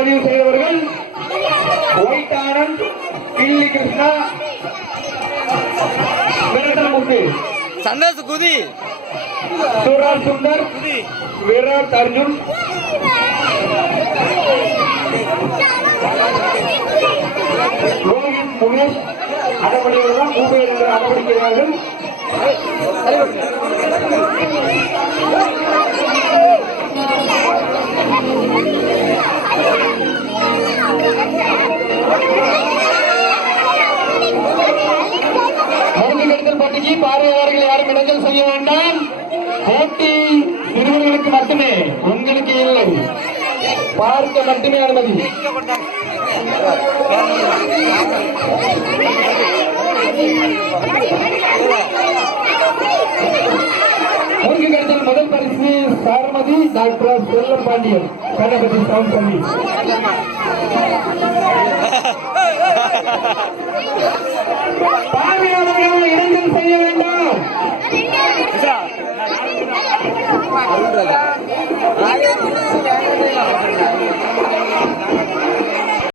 பதிவு செய்தவர்கள் ஒயிட் ஆனந்த், கிள்ளி கிருஷ்ணா, விரட்டமுத்து, சந்தோஷ் குதி, சூரார் சுந்தர், விராட் அர்ஜுன், ரோஹித் முகேஷ் அடப்படிகள் மூவேர் என்று அடப்படுகிறார்கள். போட்டிக்கு பார்வையாளர்கள் யாரும் இடைஞ்சல் செய்ய வேண்டாம். போட்டி நிறுவனங்களுக்கு மட்டுமே, உங்களுக்கு இல்லை. பார்க்க மட்டுமே அனுமதி. மூன்று கடத்தல் முதல் பரிசு சாரமதி டாக்டர் செல்லம் பாண்டியன், கணபதி சவுண்ட். பார்வையாளர்கள் இடைஞ்சல் செய்ய வேண்டாம்.